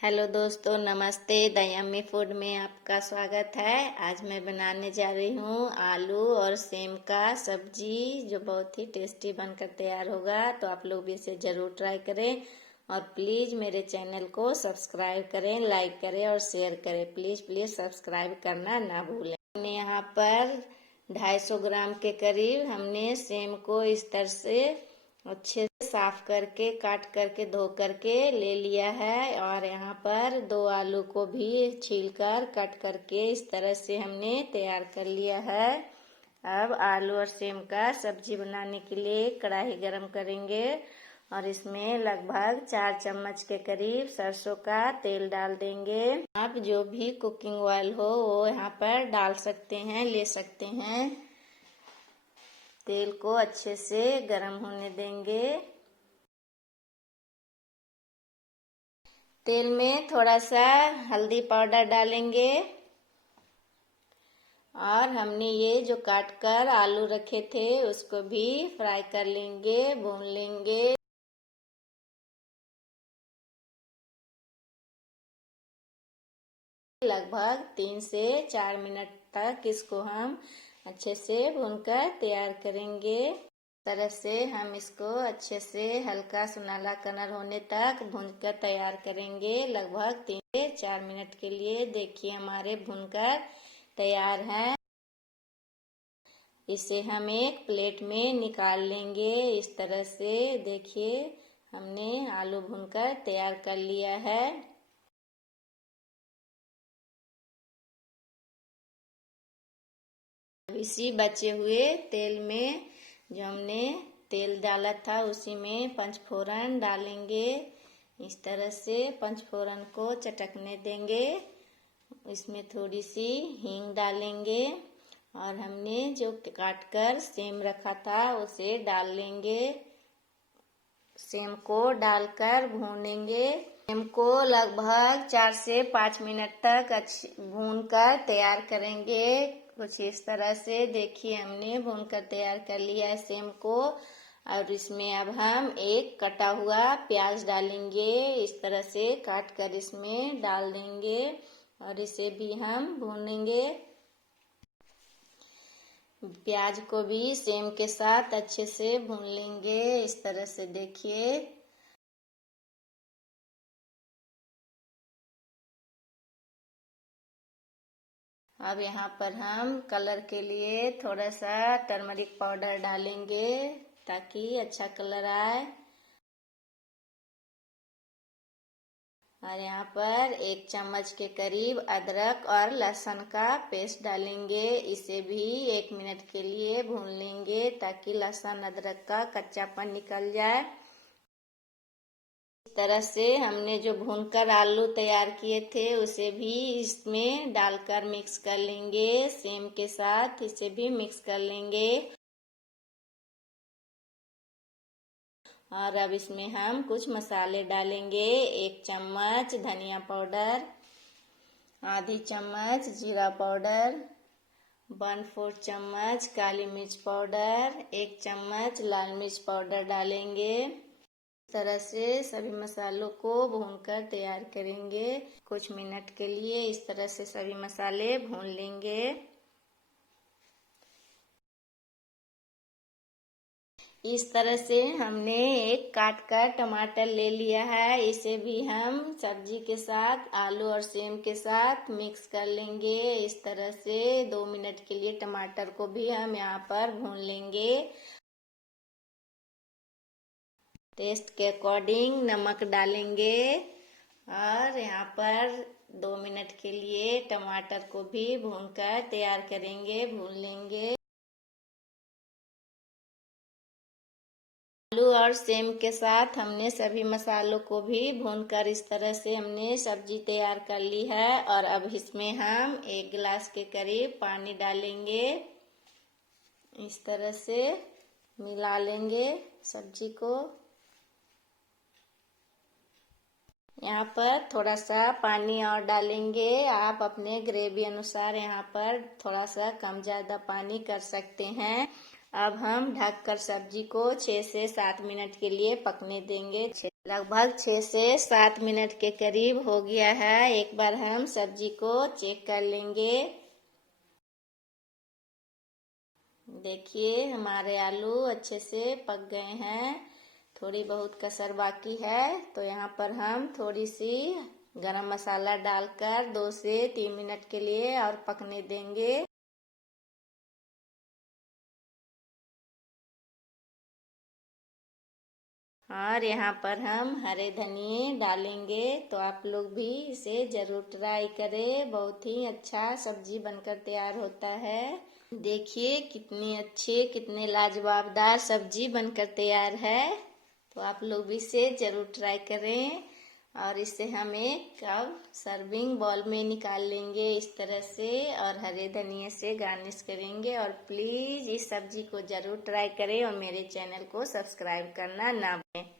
Hello दोस्तों, नमस्ते। The yummy food में आपका स्वागत है। आज मैं बनाने जा रही हूँ आलू और सेम का सब्जी, जो बहुत ही टेस्टी बनकर तैयार होगा। तो आप लोग भी इसे ज़रूर ट्राई करें और प्लीज़ मेरे चैनल को सब्सक्राइब करें, लाइक करें और शेयर करें। प्लीज़ प्लीज़ सब्सक्राइब करना ना भूलें। हमने यहाँ पर 250 ग्राम के करीब हमने सेम को इस तरह से अच्छे से साफ करके, काट करके, धो करके ले लिया है। और यहाँ पर 2 आलू को भी छीलकर कट करके इस तरह से हमने तैयार कर लिया है। अब आलू और सेम का सब्जी बनाने के लिए कढ़ाई गरम करेंगे और इसमें लगभग 4 चम्मच के करीब सरसों का तेल डाल देंगे। आप जो भी कुकिंग ऑयल हो वो यहाँ पर डाल सकते हैं, ले सकते हैं। तेल को अच्छे से गरम होने देंगे। तेल में थोड़ा सा हल्दी पाउडर डालेंगे और हमने ये जो काट कर आलू रखे थे उसको भी फ्राई कर लेंगे, भून लेंगे। लगभग 3 से 4 मिनट तक इसको हम अच्छे से भूनकर तैयार करेंगे। इस तरह से हम इसको अच्छे से हल्का सुनहरा कलर होने तक भूनकर तैयार करेंगे, लगभग 3 से 4 मिनट के लिए। देखिए हमारे भूनकर तैयार है। इसे हम एक प्लेट में निकाल लेंगे। इस तरह से देखिए हमने आलू भूनकर तैयार कर लिया है। इसी बचे हुए तेल में जो हमने तेल डाला था उसी में पंचफोरन डालेंगे। इस तरह से पंचफोरन को चटकने देंगे। इसमें थोड़ी सी हींग डालेंगे और हमने जो काट कर सेम रखा था उसे डाल लेंगे। सेम को डालकर भूनेंगे। सेम को लगभग 4 से 5 मिनट तक भूनकर तैयार करेंगे। कुछ इस तरह से देखिए हमने भूनकर तैयार कर लिया है सेम को। और इसमें अब हम एक कटा हुआ प्याज डालेंगे। इस तरह से काट कर इसमें डाल देंगे और इसे भी हम भूनेंगे। प्याज को भी सेम के साथ अच्छे से भून लेंगे। इस तरह से देखिए। अब यहाँ पर हम कलर के लिए थोड़ा सा टर्मरिक पाउडर डालेंगे ताकि अच्छा कलर आए। और यहाँ पर 1 चम्मच के करीब अदरक और लहसुन का पेस्ट डालेंगे। इसे भी 1 मिनट के लिए भून लेंगे ताकि लहसुन अदरक का कच्चापन निकल जाए। इस तरह से हमने जो भूनकर आलू तैयार किए थे उसे भी इसमें डालकर मिक्स कर लेंगे। सेम के साथ इसे भी मिक्स कर लेंगे। और अब इसमें हम कुछ मसाले डालेंगे। 1 चम्मच धनिया पाउडर, आधी चम्मच जीरा पाउडर, 1/4 चम्मच काली मिर्च पाउडर, 1 चम्मच लाल मिर्च पाउडर डालेंगे। इस तरह से सभी मसालों को भूनकर तैयार करेंगे। कुछ मिनट के लिए इस तरह से सभी मसाले भून लेंगे। इस तरह से हमने एक काट कर टमाटर ले लिया है। इसे भी हम सब्जी के साथ, आलू और सेम के साथ मिक्स कर लेंगे। इस तरह से 2 मिनट के लिए टमाटर को भी हम यहाँ पर भून लेंगे। टेस्ट के अकॉर्डिंग नमक डालेंगे और यहाँ पर 2 मिनट के लिए टमाटर को भी भूनकर तैयार करेंगे, भून लेंगे। आलू और सेम के साथ हमने सभी मसालों को भी भूनकर इस तरह से हमने सब्जी तैयार कर ली है। और अब इसमें हम 1 गिलास के करीब पानी डालेंगे। इस तरह से मिला लेंगे सब्जी को। यहाँ पर थोड़ा सा पानी और डालेंगे। आप अपने ग्रेवी अनुसार यहाँ पर थोड़ा सा कम ज़्यादा पानी कर सकते हैं। अब हम ढककर सब्जी को 6 से 7 मिनट के लिए पकने देंगे। लगभग 6 से 7 मिनट के करीब हो गया है। एक बार हम सब्जी को चेक कर लेंगे। देखिए हमारे आलू अच्छे से पक गए हैं। थोड़ी बहुत कसर बाकी है, तो यहाँ पर हम थोड़ी सी गरम मसाला डालकर 2 से 3 मिनट के लिए और पकने देंगे। और यहाँ पर हम हरे धनिए डालेंगे, तो आप लोग भी इसे जरूर ट्राई करें। बहुत ही अच्छा सब्जी बनकर तैयार होता है। देखिए कितनी अच्छी, कितने लाजवाबदार सब्जी बनकर तैयार है। तो आप लोग भी इसे जरूर ट्राई करें। और इसे हम एक अब सर्विंग बॉल में निकाल लेंगे इस तरह से, और हरे धनिए से गार्निश करेंगे। और प्लीज इस सब्जी को जरूर ट्राई करें और मेरे चैनल को सब्सक्राइब करना ना भूलें।